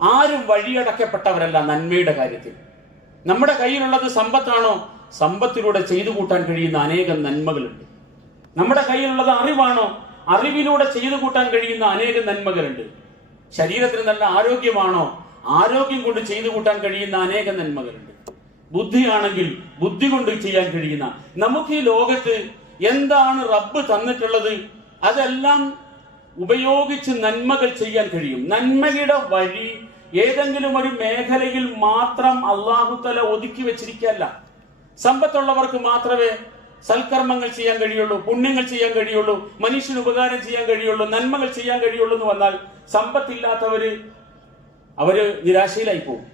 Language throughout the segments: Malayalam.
ആരും വഴിയടക്കപ്പെട്ടവരല്ല നന്മയുടെ കാര്യത്തിൽ. നമ്മുടെ കയ്യിലുള്ളത് സമ്പത്താണോ? സമ്പത്തിലൂടെ ചെയ്തു കൂട്ടാൻ കഴിയുന്ന അനേകം നന്മകളുണ്ട്. നമ്മുടെ കയ്യിലുള്ളത് അറിവാണോ? അറിവിലൂടെ ചെയ്തു കൂട്ടാൻ കഴിയുന്ന അനേകം നന്മകളുണ്ട്. ശരീരത്തിന് നല്ല ആരോഗ്യമാണോ? ആരോഗ്യം കൊണ്ട് ചെയ്തു കൂട്ടാൻ കഴിയുന്ന അനേകം നന്മകളുണ്ട്. ബുദ്ധിയാണെങ്കിൽ ബുദ്ധി കൊണ്ട് ചെയ്യാൻ കഴിയുന്ന, നമുക്ക് ഈ ലോകത്ത് എന്താണ് റബ്ബ് തന്നിട്ടുള്ളത് അതെല്ലാം ഉപയോഗിച്ച് നന്മകൾ ചെയ്യാൻ കഴിയും. നന്മയുടെ വഴി ഏതെങ്കിലും ഒരു മേഖലയിൽ മാത്രം അല്ലാഹു തആല ഒതുക്കി വെച്ചിരിക്കുകയല്ല. സമ്പത്തുള്ളവർക്ക് മാത്രമേ സൽക്കർമ്മങ്ങൾ ചെയ്യാൻ കഴിയുള്ളൂ, പുണ്യങ്ങൾ ചെയ്യാൻ കഴിയുള്ളൂ, മനുഷ്യന് ഉപകാരം ചെയ്യാൻ കഴിയുള്ളൂ, നന്മകൾ ചെയ്യാൻ കഴിയുള്ളൂ എന്ന് വന്നാൽ അവര് നിരാശയിലായി പോകും.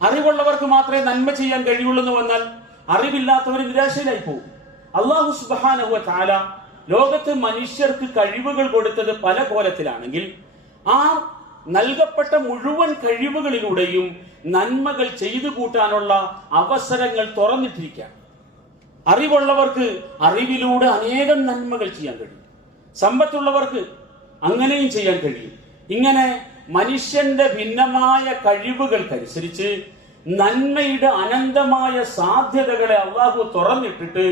അറിവുള്ളവർക്ക് മാത്രമേ നന്മ ചെയ്യാൻ കഴിയുള്ളൂ എന്ന് വന്നാൽ അറിവില്ലാത്തവർ നിരാശയിലായി പോകും. അല്ലാഹു സുബ്ഹാനഹു വ തആല ലോകത്ത് മനുഷ്യർക്ക് കഴിവുകൾ കൊടുത്തത് പല കോലത്തിലാണെങ്കിൽ ആ നൽകപ്പെട്ട മുഴുവൻ കഴിവുകളിലൂടെയും നന്മകൾ ചെയ്തു കൂട്ടാനുള്ള അവസരങ്ങൾ തുറന്നിട്ടിരിക്കുകയാണ്. അറിവുള്ളവർക്ക് അറിവിലൂടെ അനേകം നന്മകൾ ചെയ്യാൻ കഴിയും. സമ്പത്തുള്ളവർക്ക് അങ്ങനെയും ചെയ്യാൻ കഴിയും. ഇങ്ങനെ മനുഷ്യന്റെ ഭിന്നമായ കഴിവുകൾക്കനുസരിച്ച് നന്മയുടെ അനന്തമായ സാധ്യതകളെ അള്ളാഹു തുറന്നിട്ടിട്ട്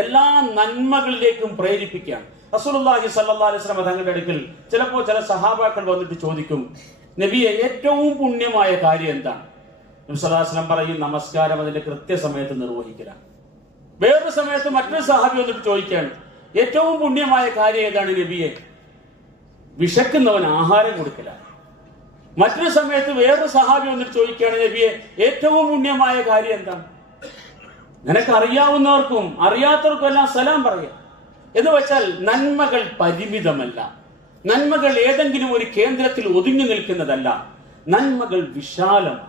എല്ലാ നന്മകളിലേക്കും പ്രേരിപ്പിക്കുകയാണ്. റസൂലുള്ളാഹി സ്വല്ലല്ലാഹു അലൈഹി വസല്ലം തങ്ങളുടെ അടുക്കൽ ചിലപ്പോൾ ചില സഹാബാക്കൾ വന്നിട്ട് ചോദിക്കും, നബിയെ ഏറ്റവും പുണ്യമായ കാര്യം എന്താണ്? നബി സല്ലല്ലാഹു അലൈഹി വസല്ലം പറയും, നമസ്കാരം അതിന്റെ കൃത്യസമയത്ത് നിർവഹിക്കലാണ്. വേറൊരു സമയത്ത് മറ്റൊരു സഹാബി വന്നിട്ട് ചോദിക്കുകയാണ്, ഏറ്റവും പുണ്യമായ കാര്യം ഏതാണ് നബിയെ? വിശക്കുന്നവൻ ആഹാരം കൊടുക്കലാണ്. മറ്റൊരു സമയത്ത് വേറൊരു സഹാബി വന്നിട്ട് ചോദിക്കുകയാണ്, നബിയെ ഏറ്റവും പുണ്യമായ കാര്യം എന്താണ്? നിനക്ക് അറിയാവുന്നവർക്കും അറിയാത്തവർക്കും എല്ലാം സലാം പറയാം എന്ന് വെച്ചാൽ നന്മകൾ പരിമിതമല്ല. നന്മകൾ ഏതെങ്കിലും ഒരു കേന്ദ്രത്തിൽ ഒതുങ്ങി നിൽക്കുന്നതല്ല. നന്മകൾ വിശാലമാണ്,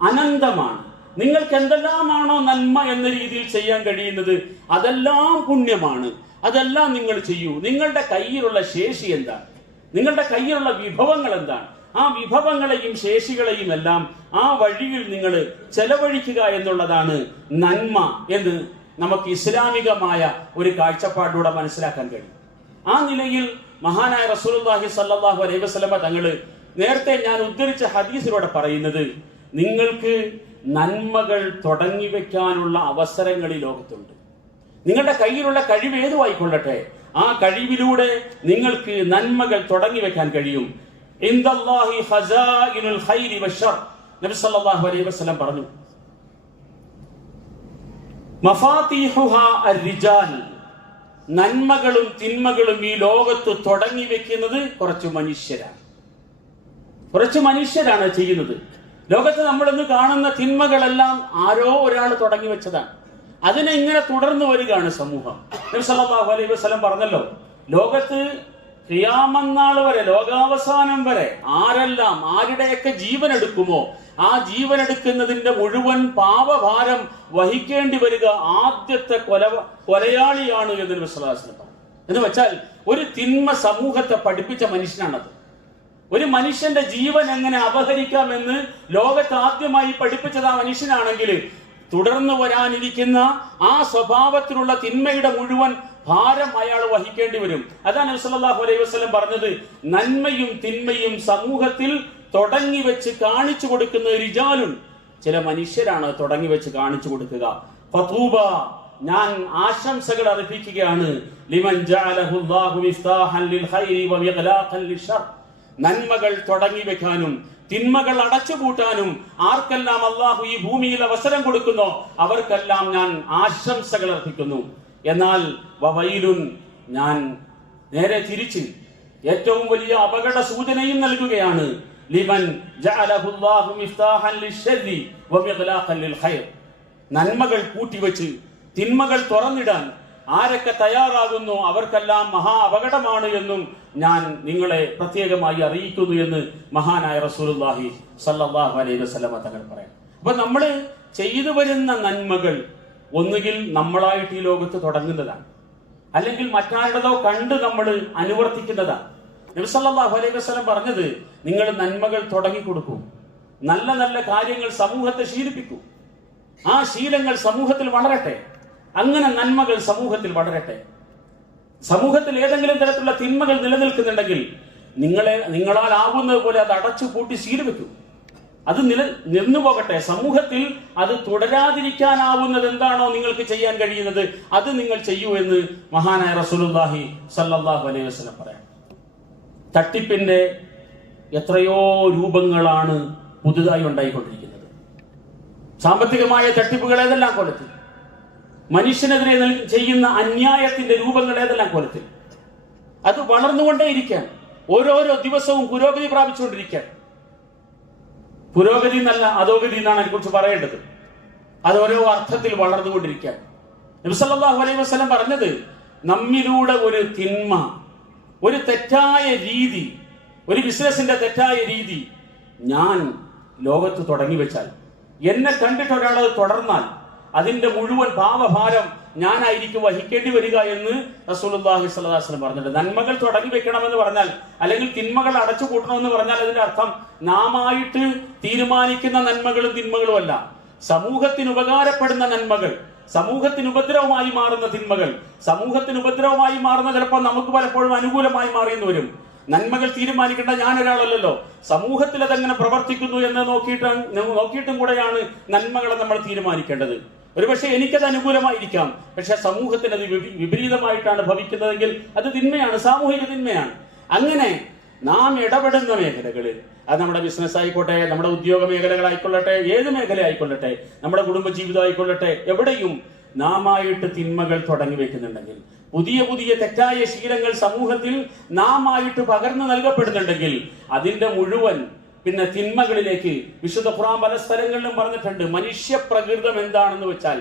അനന്തമാണ്. നിങ്ങൾക്ക് എന്തെല്ലാമാണോ നന്മ എന്ന രീതിയിൽ ചെയ്യാൻ കഴിയുന്നത് അതെല്ലാം പുണ്യമാണ്. അതെല്ലാം നിങ്ങൾ ചെയ്യൂ. നിങ്ങളുടെ കയ്യിലുള്ള ശേഷി എന്താണ്? നിങ്ങളുടെ കയ്യിലുള്ള വിഭവങ്ങൾ എന്താണ്? ആ വിഭവങ്ങളെയും ശേഷികളെയും എല്ലാം ആ വഴിയിൽ നിങ്ങൾ ചെലവഴിക്കുക എന്നുള്ളതാണ് നന്മ എന്ന് നമുക്ക് ഇസ്ലാമികമായ ഒരു കാഴ്ചപ്പാടിലൂടെ മനസ്സിലാക്കാൻ കഴിയും. ആ നിലയിൽ മഹാനായ റസൂലുള്ളാഹി സ്വല്ലല്ലാഹു അലൈഹി വസല്ലം തങ്ങള് നേരത്തെ ഞാൻ ഉദ്ധരിച്ച ഹദീസിലൂടെ പറയുന്നത്, നിങ്ങൾക്ക് നന്മകൾ തുടങ്ങി വെക്കാനുള്ള അവസരങ്ങൾ ഈ ലോകത്തുണ്ട്. നിങ്ങളുടെ കയ്യിലുള്ള കഴിവ് ഏതുമായിക്കൊള്ളട്ടെ, ആ കഴിവിലൂടെ നിങ്ങൾക്ക് നന്മകൾ തുടങ്ങി വെക്കാൻ കഴിയും. ഇൻദല്ലാഹി ഖസാഇനുൽ ഖൈരി വശർ, നബി സല്ലല്ലാഹു അലൈഹി വസല്ലം പറഞ്ഞു, മഫാത്തിഹുഹാ അർരിജാൽ, നന്മകളും തിന്മകളും ഈ ലോകത്ത് തുടങ്ങി വെക്കുന്നത് കുറച്ച് മനുഷ്യരാണ് ചെയ്യുന്നത്. ലോകത്ത് നമ്മളിന്ന് കാണുന്ന തിന്മകളെല്ലാം ആരോ ഒരാൾ തുടങ്ങി വെച്ചതാണ്. അതിനെ ഇങ്ങനെ തുടർന്നു വരികയാണ് സമൂഹം. നബി സല്ലല്ലാഹു അലൈഹി വസല്ലം പറഞ്ഞല്ലോ, ലോകത്ത് ഖിയാമത്ത് നാൾ വരെ, ലോകാവസാനം വരെ ആരെല്ലാം ആരുടെയൊക്കെ ജീവൻ എടുക്കുമോ ആ ജീവൻ എടുക്കുന്നതിന്റെ മുഴുവൻ പാപഭാരം വഹിക്കേണ്ടി വരിക ആദ്യത്തെ കൊലയാളിയാണ് എന്ന് നബി സല്ലല്ലാഹു അലൈഹി വസല്ലം പറഞ്ഞു. എന്ന് വെച്ചാൽ ഒരു തിന്മ സമൂഹത്തെ പഠിപ്പിച്ച മനുഷ്യനാണത്. ഒരു മനുഷ്യന്റെ ജീവൻ എങ്ങനെ അപഹരിക്കാമെന്ന് ലോകത്ത് ആദ്യമായി പഠിപ്പിച്ചത് ആ മനുഷ്യനാണെങ്കിൽ തുടർന്ന് വരാനിരിക്കുന്ന ആ സ്വഭാവത്തിലുള്ള തിന്മയുടെ മുഴുവൻ ഭാരം അയാൾ വഹിക്കേണ്ടി വരും. അതാണ് നബി സല്ലല്ലാഹു അലൈഹി വസല്ലം പറഞ്ഞത്, നന്മയും തിന്മയും സമൂഹത്തിൽ തുടങ്ങി വെച്ച് കാണിച്ചു കൊടുക്കുന്ന റിജാലുൻ, ചില മനുഷ്യരാണ് തുടങ്ങി വെച്ച് കാണിച്ചു കൊടുക്കുക. ഫതൂബ, ഞാൻ ആശംസകൾ അർപ്പിക്കുകയാണ്, ലിമൻ ജഅലഹുല്ലാഹു മിഫ്താഹൻ ലിൽ ഖൈരി വ മിഗ്ലാഖൻ ലിശ്ശർ, നന്മകൾ തുടങ്ങി വെക്കാനും തിന്മകൾ അടച്ചുപൂട്ടാനും ആർക്കെല്ലാം അള്ളാഹു ഈ ഭൂമിയിൽ അവസരം കൊടുക്കുന്നോ അവർക്കെല്ലാം ഞാൻ ആശംസകൾ അർപ്പിക്കുന്നു. എന്നാൽ വവൈലുൻ, ഞാൻ നേരെ തിരിച്ച് ഏറ്റവും വലിയ അപകട സൂചനയും നൽകുകയാണ്, ലിമൻ ജഅലഹുല്ലാഹു മിഫ്താഹൻ ലിശ്ശർരി വ മിഗ്ലാഖൻ ലിൽ ഖൈർ, നന്മകൾ കൂട്ടിവെച്ച് തിന്മകൾ തുറന്നിടാൻ ആരൊക്കെ തയ്യാറാകുന്നു അവർക്കെല്ലാം മഹാ അപകടമാണ് എന്നും ഞാൻ നിങ്ങളെ പ്രത്യേകമായി അറിയിക്കുന്നു എന്ന് മഹാനായ റസൂലുള്ളാഹി സ്വല്ലല്ലാഹു അലൈഹി വസല്ലം തങ്ങൾ പറയാം. അപ്പൊ നമ്മൾ ചെയ്തു വരുന്ന നന്മകൾ ഒന്നുകിൽ നമ്മളായിട്ട് ഈ ലോകത്ത് തുടങ്ങുന്നതാണ്, അല്ലെങ്കിൽ മറ്റാരുടേതോ കണ്ട് നമ്മൾ അനുവർത്തിക്കുന്നതാണ്. നബി സല്ലല്ലാഹു അലൈഹി വസല്ലം പറഞ്ഞത്, നിങ്ങൾ നന്മകൾ തുടങ്ങി കൊടുക്കൂ, നല്ല നല്ല കാര്യങ്ങൾ സമൂഹത്തെ ശീലിപ്പിക്കൂ, ആ ശീലങ്ങൾ സമൂഹത്തിൽ വളരട്ടെ, അങ്ങനെ നന്മകൾ സമൂഹത്തിൽ വളരട്ടെ. സമൂഹത്തിൽ ഏതെങ്കിലും തരത്തിലുള്ള തിന്മകൾ നിലനിൽക്കുന്നുണ്ടെങ്കിൽ നിങ്ങളാൽ ആവുന്നത് പോലെ അത് അടച്ചു പൂട്ടി ശീലിപ്പിക്കൂ. അത് നിന്നു പോകട്ടെ. സമൂഹത്തിൽ അത് തുടരാതിരിക്കാനാവുന്നത് എന്താണോ നിങ്ങൾക്ക് ചെയ്യാൻ കഴിയുന്നത് അത് നിങ്ങൾ ചെയ്യൂ എന്ന് മഹാനായ റസൂലുള്ളാഹി സ്വല്ലല്ലാഹു അലൈഹി വസല്ലം പറയാം. തട്ടിപ്പിന്റെ എത്രയോ രൂപങ്ങളാണ് പുതുതായി ഉണ്ടായിക്കൊണ്ടിരിക്കുന്നത്. സാമ്പത്തികമായ തട്ടിപ്പുകൾ ഏതെല്ലാം കോലത്തിൽ, മനുഷ്യനെതിരെ ചെയ്യുന്ന അന്യായത്തിന്റെ രൂപങ്ങൾ ഏതെല്ലാം കോലത്തിൽ, അത് വളർന്നുകൊണ്ടേയിരിക്കാൻ, ഓരോരോ ദിവസവും പുരോഗതി പ്രാപിച്ചുകൊണ്ടിരിക്കാൻ. പുരോഗതി എന്നല്ല അധോഗതി എന്നാണ് അതിനെക്കുറിച്ച് പറയേണ്ടത്. അത് ഓരോ അർത്ഥത്തിൽ വളർന്നുകൊണ്ടിരിക്കാൻ. നബി സല്ലല്ലാഹു അലൈഹി വസല്ലം പറഞ്ഞത്, നമ്മിലൂടെ ഒരു തിന്മ, ഒരു തെറ്റായ രീതി, ഒരു ബിസിനസിന്റെ തെറ്റായ രീതി ഞാൻ ലോകത്ത് തുടങ്ങി വെച്ചാൽ, എന്നെ കണ്ടിട്ട് ഒരാളത് തുടർന്നാൽ അതിന്റെ മുഴുവൻ പാപഭാരം ഞാനായിരിക്കും വഹിക്കേണ്ടി വരിക എന്ന് റസൂലുള്ളാഹി സ്വല്ലല്ലാഹു അലൈഹി വസല്ലം പറഞ്ഞിട്ടുണ്ട്. നന്മകൾ തുടങ്ങി വെക്കണമെന്ന് പറഞ്ഞാൽ, അല്ലെങ്കിൽ തിന്മകൾ അടച്ചു കൂട്ടണമെന്ന് പറഞ്ഞാൽ അതിന്റെ അർത്ഥം നാമായിട്ട് തീരുമാനിക്കുന്ന നന്മകളും തിന്മകളും അല്ല. സമൂഹത്തിന് ഉപകാരപ്പെടുന്ന നന്മകൾ, സമൂഹത്തിന് ഉപദ്രവമായി മാറുന്ന തിന്മകൾ, സമൂഹത്തിന് ഉപദ്രവമായി മാറുന്ന ചിലപ്പോൾ നമുക്ക് പലപ്പോഴും അനുകൂലമായി മാറിയെന്ന് വരും. നന്മകൾ തീരുമാനിക്കേണ്ട ഞാനൊരാളല്ലല്ലോ. സമൂഹത്തിൽ അതെങ്ങനെ പ്രവർത്തിക്കുന്നു എന്ന് നോക്കിയിട്ടും കൂടെയാണ് നന്മകളെ നമ്മൾ തീരുമാനിക്കേണ്ടത്. ഒരുപക്ഷെ എനിക്കത് അനുകൂലമായിരിക്കാം, പക്ഷെ സമൂഹത്തിന് അത് വിപരീതമായിട്ടാണ് ഭവിക്കുന്നതെങ്കിൽ അത് തിന്മയാണ്, സാമൂഹിക തിന്മയാണ്. അങ്ങനെ നാം ഇടപെടുന്ന മേഖലകളിൽ, അത് നമ്മുടെ ബിസിനസ് ആയിക്കോട്ടെ, നമ്മുടെ ഉദ്യോഗ മേഖലകളായിക്കൊള്ളട്ടെ, ഏത് മേഖല ആയിക്കൊള്ളട്ടെ, നമ്മുടെ കുടുംബജീവിതം ആയിക്കൊള്ളട്ടെ, എവിടെയും നാമായിട്ട് തിന്മകൾ തുടങ്ങി വെക്കുന്നുണ്ടെങ്കിൽ, പുതിയ പുതിയ തെറ്റായ ശീലങ്ങൾ സമൂഹത്തിൽ നാമായിട്ട് പകർന്നു നൽകപ്പെടുന്നുണ്ടെങ്കിൽ, അതിന്റെ മുഴുവൻ പിന്നെ തിന്മകളിലേക്ക് വിശുദ്ധ ഖുർആൻ പല സ്ഥലങ്ങളിലും പറഞ്ഞിട്ടുണ്ട്. മനുഷ്യ പ്രകൃതം എന്താണെന്ന് വെച്ചാൽ,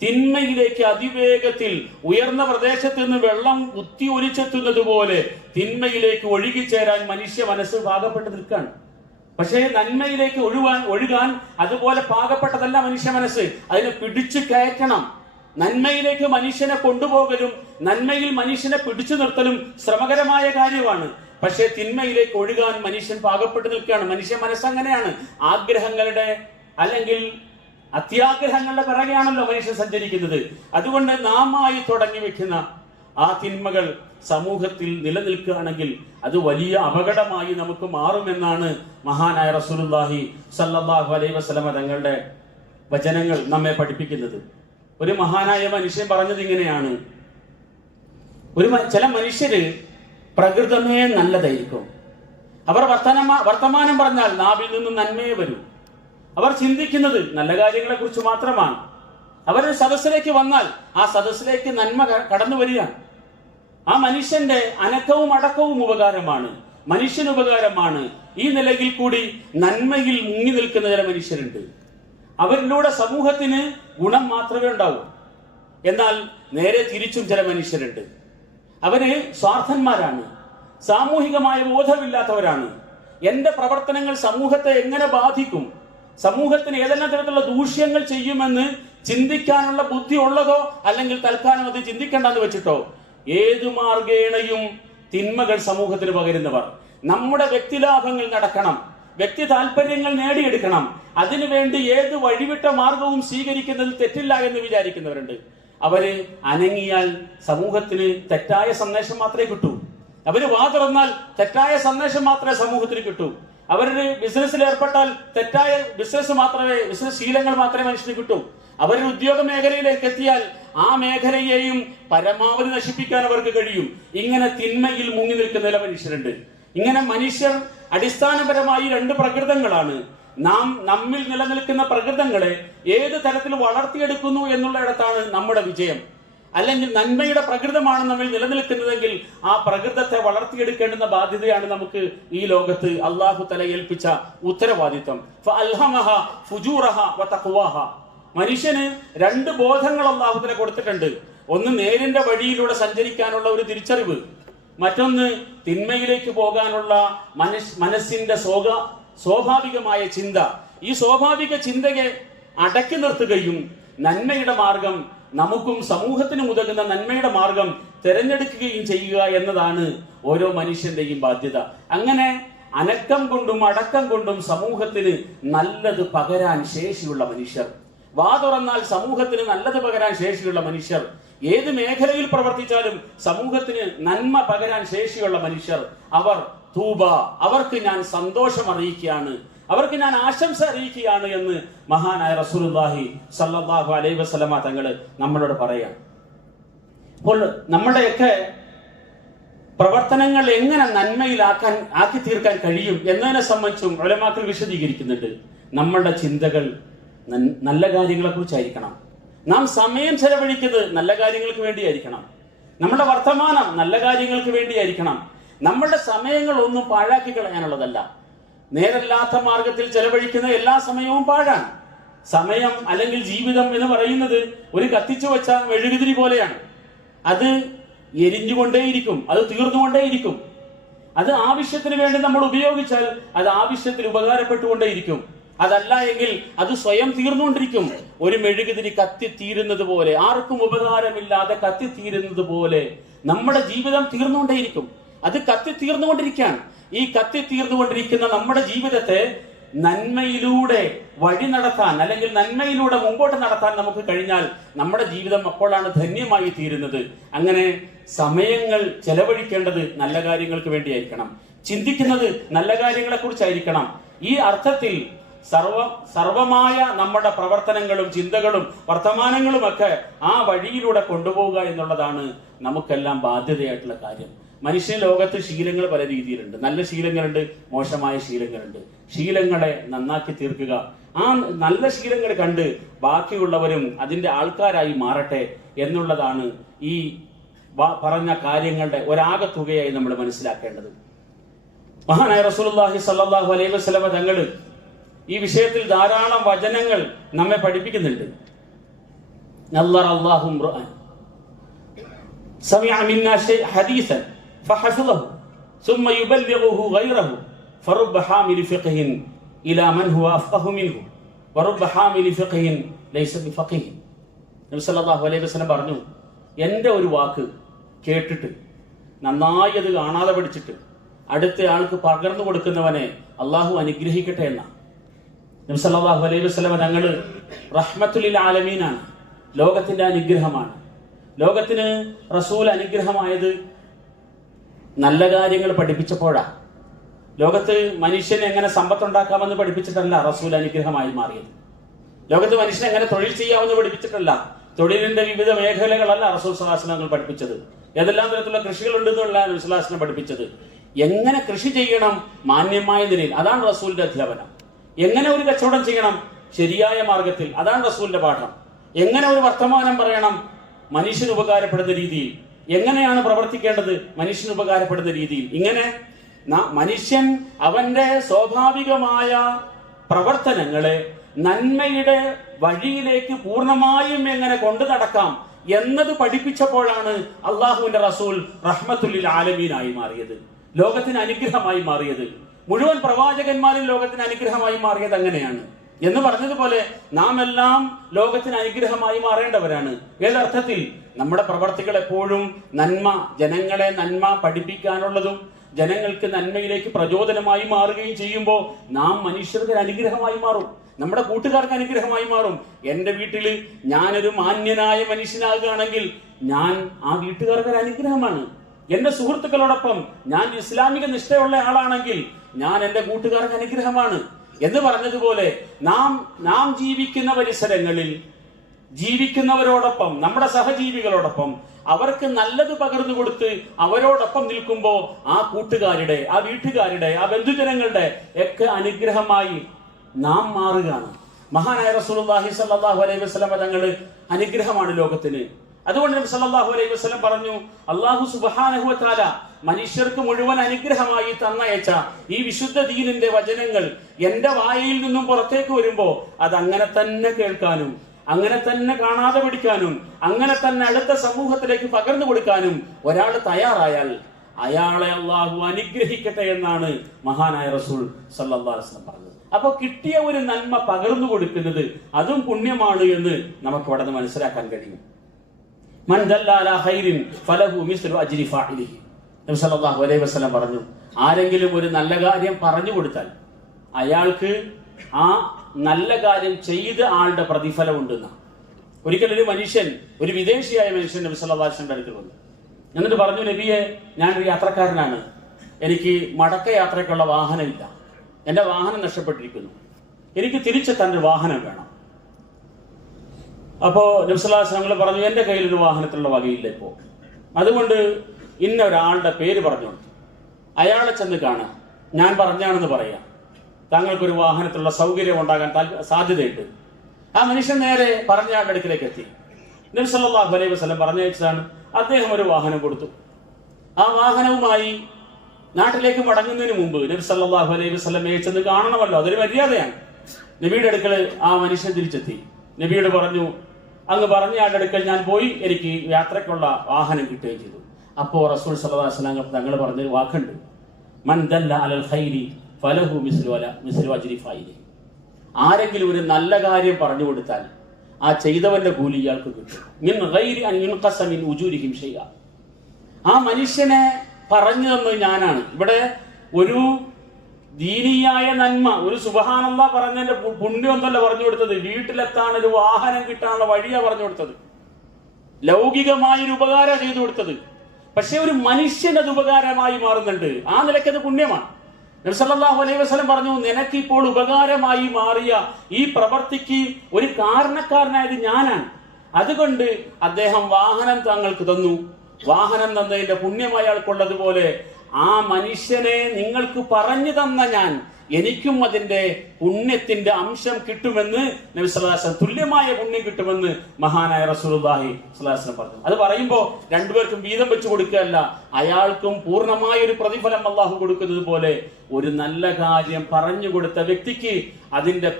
തിന്മയിലേക്ക് അതിവേഗത്തിൽ ഉയർന്ന പ്രദേശത്ത് നിന്ന് വെള്ളം കുത്തി ഒലിച്ചെത്തുന്നത് പോലെ തിന്മയിലേക്ക് ഒഴുകിച്ചേരാൻ മനുഷ്യ മനസ്സ് പാകപ്പെട്ട് നിൽക്കുകയാണ്. പക്ഷേ നന്മയിലേക്ക് ഒഴുകാൻ അതുപോലെ പാകപ്പെട്ടതല്ല മനുഷ്യ മനസ്സ്. അതിനെ പിടിച്ചു കയറ്റണം. നന്മയിലേക്ക് മനുഷ്യനെ കൊണ്ടുപോകലും നന്മയിൽ മനുഷ്യനെ പിടിച്ചു നിർത്തലും ശ്രമകരമായ കാര്യമാണ്. പക്ഷേ തിന്മയിലേക്ക് ഒഴുകാൻ മനുഷ്യൻ പാകപ്പെട്ട് നിൽക്കുകയാണ്. മനുഷ്യ മനസ്സങ്ങനെയാണ്. ആഗ്രഹങ്ങളുടെ അല്ലെങ്കിൽ അത്യാഗ്രഹങ്ങളുടെ പിറകെയാണല്ലോ മനുഷ്യൻ സഞ്ചരിക്കുന്നത്. അതുകൊണ്ട് നാമായി തുടങ്ങി വെക്കുന്ന ആ തിന്മകൾ സമൂഹത്തിൽ നിലനിൽക്കുകയാണെങ്കിൽ അത് വലിയ അപകടമായി നമുക്ക് മാറുമെന്നാണ് മഹാനായ റസൂലുള്ളാഹി സ്വല്ലല്ലാഹു അലൈഹി വസല്ലം തങ്ങളുടെ വചനങ്ങൾ നമ്മെ പഠിപ്പിക്കുന്നത്. ഒരു മഹാനായ മനുഷ്യൻ പറഞ്ഞത് ഇങ്ങനെയാണ്: ചില മനുഷ്യര് പ്രകൃതമേ നല്ലതായിരിക്കും. അവർ വർത്തമാനം പറഞ്ഞാൽ നാവിൽ നിന്ന് നന്മയെ വരൂ. അവർ ചിന്തിക്കുന്നത് നല്ല കാര്യങ്ങളെ കുറിച്ച് മാത്രമാണ്. അവർ സദസ്സിലേക്ക് വന്നാൽ ആ സദസ്സിലേക്ക് നന്മ കടന്നു വരികയാണ്. ആ മനുഷ്യന്റെ അനക്കവും അടക്കവും ഉപകാരമാണ്, മനുഷ്യന് ഉപകാരമാണ്. ഈ നിലയിൽ കൂടി നന്മയിൽ മുങ്ങി നിൽക്കുന്ന ചില മനുഷ്യരുണ്ട്. അവരിലൂടെ സമൂഹത്തിന് ഗുണം മാത്രമേ ഉണ്ടാവൂ. എന്നാൽ നേരെ തിരിച്ചും ചില മനുഷ്യരുണ്ട്. അവര് സ്വാർത്ഥന്മാരാണ്, സാമൂഹികമായ ബോധമില്ലാത്തവരാണ്. എന്റെ പ്രവർത്തനങ്ങൾ സമൂഹത്തെ എങ്ങനെ ബാധിക്കും, സമൂഹത്തിന് ഏതെല്ലാം തരത്തിലുള്ള ദൂഷ്യങ്ങൾ ചെയ്യുമെന്ന് ചിന്തിക്കാനുള്ള ബുദ്ധി ഉള്ളതോ അല്ലെങ്കിൽ തൽക്കാലം അത് ചിന്തിക്കേണ്ടെന്ന് വെച്ചിട്ടോ ഏതു മാർഗേണയും തിന്മകൾ സമൂഹത്തിന് പകരുന്നവർ. നമ്മുടെ വ്യക്തിലാഭങ്ങൾ നടക്കണം, വ്യക്തി താല്പര്യങ്ങൾ നേടിയെടുക്കണം, അതിനുവേണ്ടി ഏത് വഴിവിട്ട മാർഗവും സ്വീകരിക്കുന്നതിൽ തെറ്റില്ല എന്ന് വിചാരിക്കുന്നവരുണ്ട്. അവര് അനങ്ങിയാൽ സമൂഹത്തിന് തെറ്റായ സന്ദേശം മാത്രമേ കിട്ടൂ. അവര് തുറന്നാൽ തെറ്റായ സന്ദേശം മാത്രമേ സമൂഹത്തിന് കിട്ടൂ. അവരുടെ ബിസിനസ്സിൽ ഏർപ്പെട്ടാൽ തെറ്റായ ബിസിനസ് ശീലങ്ങൾ മാത്രമേ മനുഷ്യന് കിട്ടൂ. അവരുടെ ഉദ്യോഗ മേഖലയിലേക്ക് എത്തിയാൽ ആ മേഖലയെയും പരമാവധി നശിപ്പിക്കാൻ അവർക്ക് കഴിയും. ഇങ്ങനെ തിന്മയിൽ മുങ്ങി നിൽക്കുന്ന ചില മനുഷ്യരുണ്ട്. ഇങ്ങനെ മനുഷ്യർ അടിസ്ഥാനപരമായി രണ്ട് പ്രകൃതങ്ങളാണ്. നമ്മിൽ നിലനിൽക്കുന്ന പ്രകൃതങ്ങളെ ഏത് തരത്തിൽ വളർത്തിയെടുക്കുന്നു എന്നുള്ളിടത്താണ് നമ്മുടെ വിജയം. അല്ലെങ്കിൽ നന്മയുടെ പ്രകൃതമാണ് നമ്മിൽ നിലനിൽക്കുന്നതെങ്കിൽ ആ പ്രകൃതത്തെ വളർത്തിയെടുക്കേണ്ടുന്ന ബാധ്യതയാണ് നമുക്ക് ഈ ലോകത്ത് അള്ളാഹു തആല ഏൽപ്പിച്ച ഉത്തരവാദിത്വം. മനുഷ്യന് രണ്ട് ബോധങ്ങൾ അള്ളാഹു തആല കൊടുത്തിട്ടുണ്ട്. ഒന്ന് നേരിന്റെ വഴിയിലൂടെ സഞ്ചരിക്കാനുള്ള ഒരു തിരിച്ചറിവ്, മറ്റൊന്ന് തിന്മയിലേക്ക് പോകാനുള്ള മനസ്സിന്റെ സ്വാഭാവികമായ ചിന്ത. ഈ സ്വാഭാവിക ചിന്തയെ അടക്കി നിർത്തുകയും നന്മയുടെ മാർഗം, നമുക്കും സമൂഹത്തിനും ഉതകുന്ന നന്മയുടെ മാർഗം തിരഞ്ഞെടുക്കുകയും ചെയ്യുക എന്നതാണ് ഓരോ മനുഷ്യന്റെയും ബാധ്യത. അങ്ങനെ അനക്കം കൊണ്ടും അടക്കം കൊണ്ടും സമൂഹത്തിന് നല്ലത് പകരാൻ ശേഷിയുള്ള മനുഷ്യർ, തുറന്നാൽ സമൂഹത്തിന് നല്ലത് പകരാൻ ശേഷിയുള്ള മനുഷ്യർ, ഏത് മേഖലയിൽ പ്രവർത്തിച്ചാലും സമൂഹത്തിന് നന്മ പകരാൻ ശേഷിയുള്ള മനുഷ്യർ, അവർ തൂബ, അവർക്ക് ഞാൻ സന്തോഷം അറിയിക്കുകയാണ്. അവർക്ക് ഞാൻ ആശംസ അറിയിക്കുകയാണ് എന്ന് മഹാനായ റസൂലുള്ളാഹി സ്വല്ലല്ലാഹു അലൈഹി വസല്ലമ തങ്ങൾ നമ്മളോട് പറയാം. അപ്പോൾ നമ്മുടെയൊക്കെ പ്രവർത്തനങ്ങൾ എങ്ങനെ ആക്കി തീർക്കാൻ കഴിയും എന്നതിനെ സംബന്ധിച്ചും ഉലമാക്കൾ വിശദീകരിക്കുന്നുണ്ട്. നമ്മളുടെ ചിന്തകൾ നല്ല കാര്യങ്ങളെ കുറിച്ചായിരിക്കണം. നാം സമയം ചെലവഴിക്കുന്നത് നല്ല കാര്യങ്ങൾക്ക് വേണ്ടിയായിരിക്കണം. നമ്മുടെ വർത്തമാനം നല്ല കാര്യങ്ങൾക്ക് വേണ്ടിയായിരിക്കണം. നമ്മളുടെ സമയങ്ങൾ ഒന്നും പാഴാക്കി കളയാനുള്ളതല്ല. നേരല്ലാത്ത മാർഗത്തിൽ ചെലവഴിക്കുന്ന എല്ലാ സമയവും പാഴാണ്. സമയം അല്ലെങ്കിൽ ജീവിതം എന്ന് പറയുന്നത് ഒരു കത്തിച്ചു വെച്ച മെഴുകുതിരി പോലെയാണ്. അത് എരിഞ്ഞുകൊണ്ടേയിരിക്കും, അത് തീർന്നുകൊണ്ടേയിരിക്കും. അത് ആവശ്യത്തിന് വേണ്ടി നമ്മൾ ഉപയോഗിച്ചാൽ അത് ആവശ്യത്തിന് ഉപകാരപ്പെട്ടുകൊണ്ടേയിരിക്കും. അതല്ല എങ്കിൽ അത് സ്വയം തീർന്നുകൊണ്ടിരിക്കും. ഒരു മെഴുകുതിരി കത്തിത്തീരുന്നത് പോലെ, ആർക്കും ഉപകാരമില്ലാതെ കത്തിത്തീരുന്നത് പോലെ നമ്മുടെ ജീവിതം തീർന്നുകൊണ്ടേയിരിക്കും. അത് കത്തിത്തീർന്നുകൊണ്ടിരിക്കുകയാണ്. ഈ കത്തിത്തീർന്നുകൊണ്ടിരിക്കുന്ന നമ്മുടെ ജീവിതത്തെ നന്മയിലൂടെ വഴി നടത്താൻ അല്ലെങ്കിൽ നന്മയിലൂടെ മുമ്പോട്ട് നടത്താൻ നമുക്ക് കഴിഞ്ഞാൽ നമ്മുടെ ജീവിതം അപ്പോഴാണ് ധന്യമായി തീരുന്നത്. അങ്ങനെ സമയങ്ങൾ ചെലവഴിക്കേണ്ടത് നല്ല കാര്യങ്ങൾക്ക് വേണ്ടിയായിരിക്കണം. ചിന്തിക്കുന്നത് നല്ല കാര്യങ്ങളെ കുറിച്ചായിരിക്കണം. ഈ അർത്ഥത്തിൽ സർവമായ നമ്മുടെ പ്രവർത്തനങ്ങളും ചിന്തകളും വർത്തമാനങ്ങളും ഒക്കെ ആ വഴിയിലൂടെ കൊണ്ടുപോവുക എന്നുള്ളതാണ് നമുക്കെല്ലാം ബാധ്യതയായിട്ടുള്ള കാര്യം. മനുഷ്യ ലോകത്ത് ശീലങ്ങൾ പല രീതിയിലുണ്ട്. നല്ല ശീലങ്ങളുണ്ട്, മോശമായ ശീലങ്ങളുണ്ട്. ശീലങ്ങളെ നന്നാക്കി തീർക്കുക, ആ നല്ല ശീലങ്ങൾ കണ്ട് ബാക്കിയുള്ളവരും അതിന്റെ ആൾക്കാരായി മാറട്ടെ എന്നുള്ളതാണ് ഈ പറഞ്ഞ കാര്യങ്ങളുടെ ഒരാകത്തുകയായി നമ്മൾ മനസ്സിലാക്കേണ്ടത്. മഹാനായ റസൂലുള്ളാഹി സ്വല്ലല്ലാഹു അലൈഹി വസല്ലമ തങ്ങൾ ഈ വിഷയത്തിൽ ധാരാളം വചനങ്ങൾ നമ്മെ പഠിപ്പിക്കുന്നുണ്ട്. അല്ലാഹു ഇംറഅൻ സമിഅ മിന്നാ ഹദീസൻ ഫഹഫിളഹു ثم يبلغه غيره فرب حامل فقه الى من هو افقه منه ورب حامل فقه ليس بفقيه. നബി സല്ലല്ലാഹു അലൈഹി വസല്ലം പറഞ്ഞു, എൻ്റെ ഒരു വാക്ക് കേട്ടിട്ട് നന്നായി അത് കാണാതെ പഠിച്ചിട്ട് അടുത്ത ആൾക്ക് പകർന്നു കൊടുക്കുന്നവനെ അള്ളാഹു അനുഗ്രഹിക്കട്ടെ എന്നാണ്. നബി സല്ലല്ലാഹു അലൈഹി വസല്ലം തങ്ങൾ റഹ്മത്തുൽ ലിൽ ആലമീനാണ്, ലോകത്തിന്റെ അനുഗ്രഹമാണ്. ലോകത്തിന് റസൂൽ അനുഗ്രഹമായത് നല്ല കാര്യങ്ങൾ പഠിപ്പിച്ചപ്പോഴാ. ലോകത്ത് മനുഷ്യന് എങ്ങനെ സമ്പത്തുണ്ടാക്കാമെന്ന് പഠിപ്പിച്ചിട്ടല്ല റസൂൽ അനുഗ്രഹമായി മാറിയത്. ലോകത്ത് മനുഷ്യൻ എങ്ങനെ തൊഴിൽ ചെയ്യാമെന്ന് പഠിപ്പിച്ചിട്ടല്ല, തൊഴിലിന്റെ വിവിധ മേഖലകളല്ല റസൂൽ സ്വല്ലല്ലാഹു അലൈഹി വസല്ലം പഠിപ്പിച്ചത്. ഏതെല്ലാം തരത്തിലുള്ള കൃഷികളുണ്ടെന്നുള്ള നബി സ്വല്ലല്ലാഹു അലൈഹി വസല്ലം പഠിപ്പിച്ചത്. എങ്ങനെ കൃഷി ചെയ്യണം മാന്യമായ നിലയിൽ, അതാണ് റസൂലിന്റെ അധ്യാപനം. എങ്ങനെ ഒരു കച്ചവടം ചെയ്യണം ശരിയായ മാർഗത്തിൽ, അതാണ് റസൂലിന്റെ പാഠം. എങ്ങനെ ഒരു വർത്തമാനം പറയണം മനുഷ്യന് ഉപകാരപ്പെടുന്ന രീതിയിൽ, എങ്ങനെയാണ് പ്രവർത്തിക്കേണ്ടത് മനുഷ്യന് ഉപകാരപ്പെടുന്ന രീതിയിൽ. ഇങ്ങനെ മനുഷ്യൻ അവന്റെ സ്വാഭാവികമായ പ്രവർത്തനങ്ങളെ നന്മയുടെ വഴിയിലേക്ക് പൂർണ്ണമായും എങ്ങനെ കൊണ്ടു നടക്കാം എന്നത് പഠിപ്പിച്ചപ്പോഴാണ് അള്ളാഹുവിന്റെ റസൂൽ റഹ്മത്തുൽ ലിൽ ആലമീനായി മാറിയത്, ലോകത്തിന് അനുഗ്രഹമായി മാറിയത്. മുഴുവൻ പ്രവാചകന്മാരും ലോകത്തിന് അനുഗ്രഹമായി മാറിയത് അങ്ങനെയാണ്. എന്ന് പറഞ്ഞതുപോലെ നാം എല്ലാം ലോകത്തിന് അനുഗ്രഹമായി മാറേണ്ടവരാണ്. ഏതർത്ഥത്തിൽ? നമ്മുടെ പ്രവർത്തികൾ എപ്പോഴും നന്മ, ജനങ്ങളെ നന്മ പഠിപ്പിക്കാനുള്ളതും ജനങ്ങൾക്ക് നന്മയിലേക്ക് പ്രചോദനമായി മാറുകയും ചെയ്യുമ്പോൾ നാം മനുഷ്യർക്ക് അനുഗ്രഹമായി മാറും, നമ്മുടെ കൂട്ടുകാർക്ക് അനുഗ്രഹമായി മാറും. എന്റെ വീട്ടിൽ ഞാനൊരു മാന്യനായ മനുഷ്യനാകുകയാണെങ്കിൽ ഞാൻ ആ വീട്ടുകാർക്ക് അനുഗ്രഹമാണ്. എന്റെ സുഹൃത്തുക്കളോടൊപ്പം ഞാൻ ഇസ്ലാമിക നിഷ്ഠയുള്ള ആളാണെങ്കിൽ ഞാൻ എന്റെ കൂട്ടുകാർക്ക് അനുഗ്രഹമാണ്. എന്ന് പറഞ്ഞതുപോലെ നാം ജീവിക്കുന്ന പരിസരങ്ങളിൽ ജീവിക്കുന്നവരോടൊപ്പം, നമ്മുടെ സഹജീവികളോടൊപ്പം അവർക്ക് നല്ലത് പകർന്നു കൊടുത്ത് അവരോടൊപ്പം നിൽക്കുമ്പോൾ ആ കൂട്ടുകാരുടെ, ആ വീട്ടുകാരുടെ, ആ ബന്ധുജനങ്ങളുടെ ഒക്കെ അനുഗ്രഹമായി നാം മാറുകയാണ്. മഹാനായ റസൂലുള്ളാഹി സ്വല്ലല്ലാഹു അലൈഹി വസല്ലം തങ്ങൾ അനുഗ്രഹമാണ് ലോകത്തിന്. അതുകൊണ്ട് നബി സല്ലല്ലാഹു അലൈഹി വസല്ലം പറഞ്ഞു, അല്ലാഹു സുബ്ഹാനഹു വ തആല മനുഷ്യർക്ക് മുഴുവൻ അനുഗ്രഹമായി തന്നയച്ച ഈ വിശുദ്ധ ദീനിന്റെ വചനങ്ങൾ എന്റെ വായയിൽ നിന്നും പുറത്തേക്ക് വരുമ്പോ അത് അങ്ങനെ തന്നെ കേൾക്കാനും, അങ്ങനെ തന്നെ കാണാതെ പഠിക്കാനും, അങ്ങനെ തന്നെ അടുത്ത സമൂഹത്തിലേക്ക് പകർന്നു കൊടുക്കാനും ഒരാൾ തയ്യാറായാൽ അയാളെ അള്ളാഹു അനുഗ്രഹിക്കട്ടെ എന്നാണ് മഹാനായ റസൂൽ സല്ലല്ലാഹു അലൈഹി വസല്ലം പറഞ്ഞത്. അപ്പൊ കിട്ടിയ ഒരു നന്മ പകർന്നു കൊടുക്കുന്നത് അതും പുണ്യമാണ് എന്ന് നമുക്ക് അവിടെ നിന്ന് മനസ്സിലാക്കാൻ കഴിയും. മൻ ദല്ല അലാ ഖൈറിൻ ഫലഹു മിസ്ലു അജ്രി ഫാഇലിഹി. നബി സല്ലല്ലാഹു അലൈഹി വസല്ലം പറഞ്ഞു, ആരെങ്കിലും ഒരു നല്ല കാര്യം പറഞ്ഞു കൊടുത്താൽ അയാൾക്ക് ആ നല്ല കാര്യം ചെയ്ത ആളുടെ പ്രതിഫലം ഉണ്ടെന്ന. ഒരിക്കലൊരു മനുഷ്യൻ, ഒരു വിദേശിയായ മനുഷ്യൻ നബി സല്ലല്ലാഹു അലൈഹി വസല്ലം അടുത്ത് വന്നു. എന്നിട്ട് പറഞ്ഞു, നബിയെ, ഞാനൊരു യാത്രക്കാരനാണ്, എനിക്ക് മടക്ക യാത്രയ്ക്കുള്ള വാഹനമില്ല, എൻ്റെ വാഹനം നഷ്ടപ്പെട്ടിരിക്കുന്നു, എനിക്ക് തിരിച്ചെത്താൻ ഒരു വാഹനം വേണം. അപ്പോൾ നബി സല്ലല്ലാഹു അലൈഹി വസല്ലം പറഞ്ഞു, എൻ്റെ കയ്യിലൊരു വാഹനത്തിലുള്ള വകയില്ല ഇപ്പോൾ, അതുകൊണ്ട് ഇന്ന ഒരാളുടെ പേര് പറഞ്ഞു അയാളെ ചെന്ന് കാണാം, ഞാൻ പറഞ്ഞാണെന്ന് പറയാം, താങ്കൾക്കൊരു വാഹനത്തിലുള്ള സൗകര്യം ഉണ്ടാകാൻ സാധ്യതയുണ്ട്. ആ മനുഷ്യൻ നേരെ പറഞ്ഞയാളുടെ അടുക്കിലേക്ക് എത്തി. നബി സല്ലല്ലാഹു അലൈഹി വസല്ലം പറഞ്ഞയച്ചതാണ്. അദ്ദേഹം ഒരു വാഹനം കൊടുത്തു. ആ വാഹനവുമായി നാട്ടിലേക്ക് മടങ്ങുന്നതിന് മുമ്പ് നബി സല്ലല്ലാഹു അലൈഹി വസല്ലമയെ ചെന്ന് കാണണമല്ലോ, അതൊരു മര്യാദയാണ്. നബിയുടെ അടുക്കൽ ആ മനുഷ്യൻ തിരിച്ചെത്തി. നബിയോട് പറഞ്ഞു, അങ്ങ് പറഞ്ഞയാളുടെ അടുക്കൽ ഞാൻ പോയി, എനിക്ക് യാത്രയ്ക്കുള്ള വാഹനം കിട്ടുകയും ചെയ്തു. അപ്പോൾ റസൂൽ സല്ലല്ലാഹു അലൈഹി വസല്ലം തങ്ങൾ പറഞ്ഞൊരു വാക്കുണ്ട്, മൻ ദല്ല അലൽ ഖൈരി ഫലഹു മിസ്ലു അജ്രി ഫായിലി. ആരെങ്കിലും ഒരു നല്ല കാര്യം പറഞ്ഞു കൊടുത്താൽ ആ ചെയ്തവന്റെ കൂലി ഇയാൾക്ക് കിട്ടും. മിൻ ഗൈരി അൻ യുൻഖസ മിൻ ഉജൂരിഹിം ഷൈഅ. ആ മനുഷ്യനെ പറഞ്ഞു തന്നത് ഞാനാണ്. ഇവിടെ ഒരു ദീനിയായ നന്മ, ഒരു സുബ്ഹാനല്ലാഹ് പറഞ്ഞതിന്റെ പുണ്യം ഒന്നല്ല പറഞ്ഞു കൊടുത്തത്, വീട്ടിലെത്താൻ ഒരു വാഹനം കിട്ടാനുള്ള വഴിയാ പറഞ്ഞു കൊടുത്തത്, ലൗകികമായൊരു ഉപകാരം ചെയ്തു കൊടുത്തത്. പക്ഷെ ഒരു മനുഷ്യനത് ഉപകാരമായി മാറുന്നുണ്ട്, ആ നിലയ്ക്കത് പുണ്യമാണ്. നബി സല്ലല്ലാഹു അലൈഹി വസല്ലം പറഞ്ഞു, നിനക്കിപ്പോൾ ഉപകാരമായി മാറിയ ഈ പ്രവർത്തിക്ക് ഒരു കാരണക്കാരനായത് ഞാനാണ്. അതുകൊണ്ട് അദ്ദേഹം വാഹനം താങ്കൾക്ക് തന്നു. വാഹനം തന്നതിന്റെ പുണ്യം അയാൾക്കുള്ളതുപോലെ ആ മനുഷ്യനെ നിങ്ങൾക്ക് പറഞ്ഞു തന്ന ഞാൻ, എനിക്കും അതിന്റെ പുണ്യത്തിന്റെ അംശം കിട്ടുമെന്ന് നബി സല്ലല്ലാഹു അലൈഹി വസല്ലം, തുല്യമായ പുണ്യം കിട്ടുമെന്ന് മഹാനായ റസൂലുള്ളാഹി സ്വല്ലല്ലാഹു അലൈഹി വസല്ലം പറഞ്ഞു. അത് പറയുമ്പോൾ രണ്ടുപേർക്കും വീതം വെച്ച് കൊടുക്കുകയല്ല, അയാൾക്കും പൂർണ്ണമായ ഒരു പ്രതിഫലം അള്ളാഹു കൊടുക്കുന്നത് പോലെ ഒരു നല്ല കാര്യം പറഞ്ഞു കൊടുത്ത വ്യക്തിക്ക് അതിന്റെ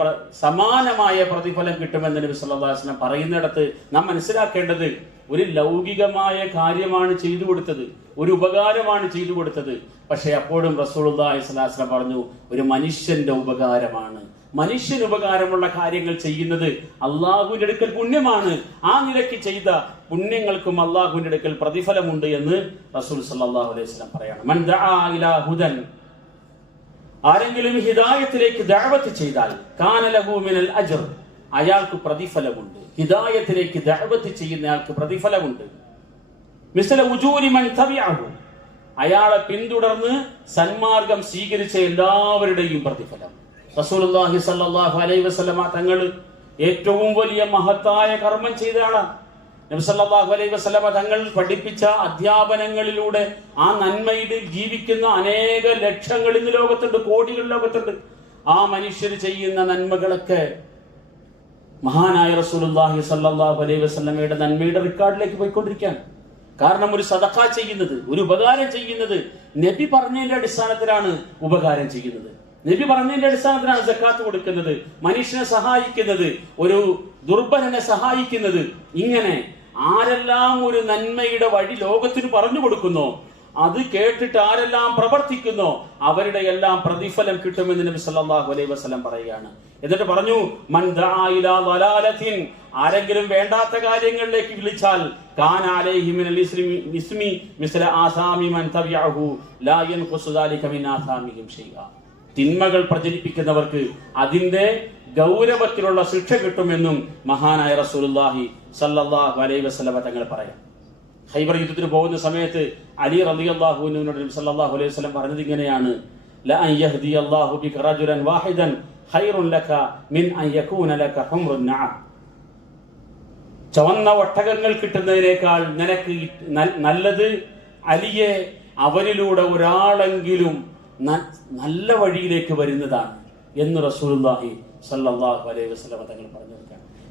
സമാനമായ പ്രതിഫലം കിട്ടുമെന്ന് നബി സല്ലല്ലാഹു അലൈഹി വസല്ലം പറയുന്നിടത്ത് നാം മനസ്സിലാക്കേണ്ടത്, ഒരു ലൗകികമായ കാര്യമാണ് ചെയ്തു കൊടുത്തത്, ഒരു ഉപകാരമാണ് ചെയ്തു കൊടുത്തത്. പക്ഷെ അപ്പോഴും റസൂലുള്ളാഹി സ്വല്ലല്ലാഹു അലൈഹി വസല്ലം പറഞ്ഞു, ഒരു മനുഷ്യന്റെ ഉപകാരമാണ്. മനുഷ്യന് ഉപകാരമുള്ള കാര്യങ്ങൾ ചെയ്യുന്നത് അള്ളാഹുവിന്റെ അടുക്കൽ പുണ്യമാണ്. ആ നിലയ്ക്ക് ചെയ്ത പുണ്യങ്ങൾക്കും അള്ളാഹുവിന്റെ അടുക്കൽ പ്രതിഫലമുണ്ട് എന്ന് റസൂൽ സല്ലല്ലാഹു അലൈഹി വസല്ലം പറയാണ്. മൻ ദഅ ഇലാ ഹുദൻ, ആരെങ്കിലും ഹിദായത്തിലേക്ക് ദഅവത്ത് ചെയ്താൽ കാന ലഹു മിനൽ അജ്ർ, അയാൾക്ക് പ്രതിഫലമുണ്ട്. ഹിദായത്തിലേക്ക് ദഅവത്ത് ചെയ്യുന്നയാൾക്ക് പ്രതിഫലമുണ്ട്. മിസ്ല ഉജൂരി മൻ തബിഅഹു, അയാളെ പിന്തുടർന്ന് സന്മാർഗം സ്വീകരിച്ച എല്ലാവരുടെയും പ്രതിഫലം. റസൂലുള്ളാഹി സ്വല്ലല്ലാഹു അലൈഹി വസല്ലമ തങ്ങൾ ഏറ്റവും വലിയ മഹത്തായ കർമ്മം ചെയ്ത ആളാണ്. നബി സല്ലല്ലാഹു അലൈഹി വസല്ലമ തങ്ങൾ പഠിപ്പിച്ച അധ്യാപനങ്ങളിലൂടെ ആ നന്മയിൽ ജീവിക്കുന്ന അനേക ലക്ഷങ്ങൾ ഇന്ന് ലോകത്തുണ്ട്, കോടികൾ ലോകത്തുണ്ട്. ആ മനുഷ്യർ ചെയ്യുന്ന നന്മകളൊക്കെ മഹാനായ റസൂലുള്ളാഹി സ്വല്ലല്ലാഹു അലൈഹി വസല്ലമയുടെ നന്മയുടെ റെക്കോർഡിലേക്ക് പോയിക്കൊണ്ടിരിക്കുകയാണ്. കാരണം ഒരു സദഖ ചെയ്യുന്നത്, ഒരു ഉപകാരം ചെയ്യുന്നത് നബി പറഞ്ഞതിന്റെ അടിസ്ഥാനത്തിലാണ് ഉപകാരം ചെയ്യുന്നത്. നബി പറഞ്ഞതിന്റെ അടിസ്ഥാനത്തിലാണ് സക്കാത്ത് കൊടുക്കുന്നത്, മനുഷ്യനെ സഹായിക്കുന്നത്, ഒരു ദുർബലനെ സഹായിക്കുന്നത്. ഇങ്ങനെ ആരെല്ലാം ഒരു നന്മയുടെ വഴി ലോകത്തിന് പറഞ്ഞു കൊടുക്കുന്നോ, അത് കേട്ടിട്ട് ആരെല്ലാം പ്രവർത്തിക്കുന്നോ അവരുടെ എല്ലാം പ്രതിഫലം കിട്ടുമെന്ന് നബി സല്ലല്ലാഹു അലൈഹി വസല്ലം പറയുകയാണ്. എന്നിട്ട് പറഞ്ഞു, മൻ ദഅ ഇലാ ളലാലത്തിൻ, ആരെങ്കിലും വേണ്ടാത്ത കാര്യങ്ങളിലേക്ക് വിളിച്ചാൽ കാന അലൈഹി മിനൽ ഇസ്മി മിസ്ല ആസാമി മൻ തബിഅഹു ലാ യൻഖുസു ദാലിക മിൻ ആസാമിഹിം ഷൈഅ. തിന്മകൾ പ്രചരിപ്പിക്കുന്നവർക്ക് അതിന്റെ ഗൗരവത്തിലുള്ള ശിക്ഷ കിട്ടുമെന്നും മഹാനായ റസൂലുള്ളാഹി സല്ലല്ലാഹു അലൈഹി വസല്ലം തങ്ങൾ പറയാം. ഖൈബർ യുദ്ധത്തിന് പോകുന്ന സമയത്ത് അലി റളിയല്ലാഹു അൻഹുവിനോട് നബി സല്ലല്ലാഹു അലൈഹി വസല്ലം പറഞ്ഞത് ഇങ്ങനെയാണ്, ല അൻ യഹ്ദിയല്ലാഹു ബിക റജുലൻ വാഹിദൻ ഖൈറുൻ ലക മിൻ അൻ യകൂന ലക ഹുംറുൻ നഅം. ചവന്ന ഒട്ടകങ്ങൾ കിട്ടുന്നതിനേക്കാൾ നിനക്ക് നല്ലത് അലിയെ അവരിലൂടെ ഒരാളെങ്കിലും നല്ല വഴിയിലേക്ക് വരുന്നതാണ് എന്ന് റസൂലുള്ളാഹി സ്വല്ലല്ലാഹു അലൈഹി വസല്ലം തങ്ങൾ പറഞ്ഞു.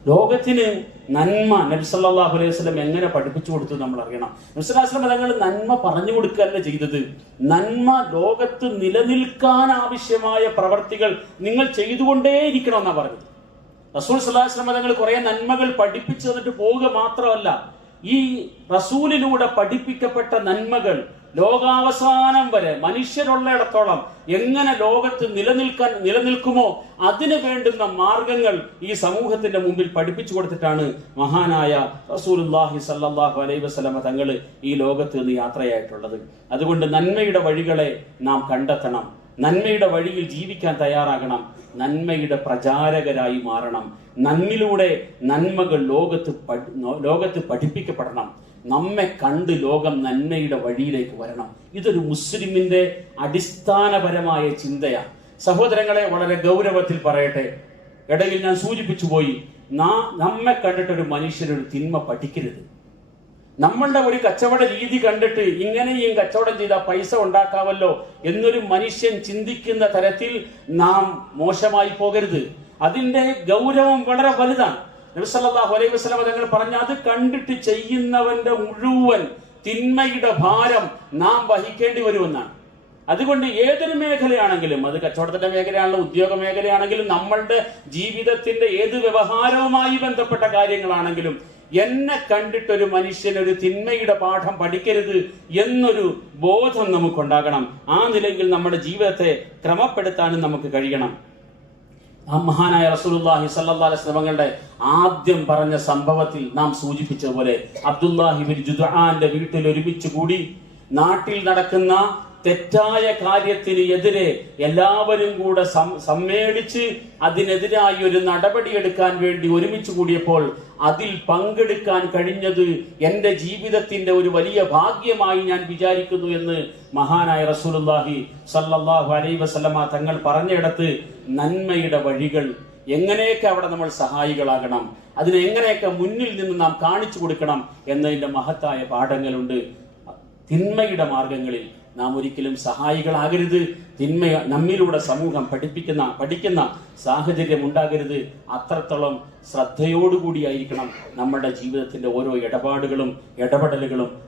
ലോകത്തിന് നന്മ നബി സല്ലല്ലാഹു അലൈഹി വസല്ലം എങ്ങനെ പഠിപ്പിച്ചു കൊടുത്തു നമ്മൾ അറിയണം. നബി സല്ലല്ലാഹു അലൈഹി വസല്ലം തങ്ങൾ നന്മ പറഞ്ഞു കൊടുക്കുകയല്ല ചെയ്തത്, നന്മ ലോകത്ത് നിലനിൽക്കാൻ ആവശ്യമായ പ്രവർത്തികൾ നിങ്ങൾ ചെയ്തുകൊണ്ടേയിരിക്കണം എന്നാണ് പറഞ്ഞത്. റസൂൽ സല്ലല്ലാഹു അലൈഹി വസല്ലം തങ്ങൾ കുറെ നന്മകൾ പഠിപ്പിച്ചു തന്നിട്ട് പോവുക മാത്രമല്ല, ഈ റസൂലിലൂടെ പഠിപ്പിക്കപ്പെട്ട നന്മകൾ ലോകാവസാനം വരെ മനുഷ്യരുള്ളിടത്തോളം എങ്ങനെ ലോകത്ത് നിലനിൽക്കുമോ അതിന് വേണ്ടുന്ന മാർഗങ്ങൾ ഈ സമൂഹത്തിന്റെ മുമ്പിൽ പഠിപ്പിച്ചു കൊടുത്തിട്ടാണ് മഹാനായ റസൂലുള്ളാഹി സ്വല്ലല്ലാഹു അലൈഹി വസല്ലമ തങ്ങൾ ഈ ലോകത്ത് നിന്ന് യാത്രയായിട്ടുള്ളത്. അതുകൊണ്ട് നന്മയുടെ വഴികളെ നാം കണ്ടെത്തണം, നന്മയുടെ വഴിയിൽ ജീവിക്കാൻ തയ്യാറാകണം, നന്മയുടെ പ്രചാരകരായി മാറണം. നന്മയിലൂടെ നന്മകൾ ലോകത്ത് പഠിപ്പിക്കപ്പെടണം. നമ്മെ കണ്ട് ലോകം നന്മയുടെ വഴിയിലേക്ക് വരണം. ഇതൊരു മുസ്ലിമിന്റെ അടിസ്ഥാനപരമായ ചിന്തയാണ്. സഹോദരങ്ങളെ, വളരെ ഗൗരവത്തിൽ പറയട്ടെ, ഇടയിൽ ഞാൻ സൂചിപ്പിച്ചു പോയി, നമ്മെ കണ്ടിട്ടൊരു മനുഷ്യനൊരു തിന്മ പഠിക്കരുത്. നമ്മളുടെ ഒരു കച്ചവട രീതി കണ്ടിട്ട് ഇങ്ങനെയും കച്ചവടം ചെയ്താൽ പൈസ ഉണ്ടാക്കാമല്ലോ എന്നൊരു മനുഷ്യൻ ചിന്തിക്കുന്ന തരത്തിൽ നാം മോശമായി പോകരുത്. അതിന്റെ ഗൗരവം വളരെ വലുതാണ്. നബി സല്ലല്ലാഹു അലൈഹി വസല്ലം തങ്ങൾ പറഞ്ഞ, അത് കണ്ടിട്ട് ചെയ്യുന്നവന്റെ മുഴുവൻ തിന്മയുടെ ഭാരം നാം വഹിക്കേണ്ടി വരുമെന്നാണ്. അതുകൊണ്ട് ഏതൊരു മേഖലയാണെങ്കിലും, അത് കച്ചവടത്തിന്റെ മേഖലയാണെങ്കിലും ഉദ്യോഗ മേഖലയാണെങ്കിലും നമ്മളുടെ ജീവിതത്തിന്റെ ഏത് വ്യവഹാരവുമായി ബന്ധപ്പെട്ട കാര്യങ്ങളാണെങ്കിലും, എന്നെ കണ്ടിട്ടൊരു മനുഷ്യനൊരു തിന്മയുടെ പാഠം പഠിക്കരുത് എന്നൊരു ബോധം നമുക്കുണ്ടാകണം. ആ നിലയിൽ നമ്മുടെ ജീവിതത്തെ ക്രമപ്പെടുത്താനും നമുക്ക് കഴിയണം. ആ മഹാനായ റസൂലുള്ളാഹി സ്വല്ലല്ലാഹു അലൈഹി വസല്ലമയുടെ ആദ്യം പറഞ്ഞ സംഭവത്തിൽ നാം സൂചിപ്പിച്ചതുപോലെ, അബ്ദുല്ലാഹി ഇബ്നു ജുദ്ആന്റെ വീട്ടിൽ ഒരുമിച്ച് കൂടി നാട്ടിൽ നടക്കുന്ന തെറ്റായ കാര്യത്തിന് എതിരെ എല്ലാവരും കൂടെ സമ്മേളിച്ച് അതിനെതിരായി ഒരു നടപടിയെടുക്കാൻ വേണ്ടി ഒരുമിച്ച് കൂടിയപ്പോൾ അതിൽ പങ്കെടുക്കാൻ കഴിഞ്ഞത് എൻ്റെ ജീവിതത്തിന്റെ ഒരു വലിയ ഭാഗ്യമായി ഞാൻ വിചാരിക്കുന്നു എന്ന് മഹാനായ റസൂലുള്ളാഹി സ്വല്ലല്ലാഹു അലൈഹി വസല്ലമ തങ്ങൾ പറഞ്ഞിടത്ത് നന്മയുടെ വഴികൾ എങ്ങനെയൊക്കെ അവിടെ നമ്മൾ സഹായികളാകണം, അതിനെങ്ങനെയൊക്കെ മുന്നിൽ നിന്ന് നാം കാണിച്ചു കൊടുക്കണം എന്നതിന്റെ മഹത്തായ പാഠങ്ങളുണ്ട്. തിന്മയുടെ മാർഗങ്ങളിൽ നാം ഒരിക്കലും സഹായികളാകരുത്. തിന്മ നമ്മിലൂടെ സമൂഹം പഠിക്കുന്ന സാഹചര്യം ഉണ്ടാകരുത്. അത്രത്തോളം ശ്രദ്ധയോടുകൂടിയായിരിക്കണം നമ്മുടെ ജീവിതത്തിന്റെ ഓരോ ഇടപാടുകളും ഇടപെടലുകളും.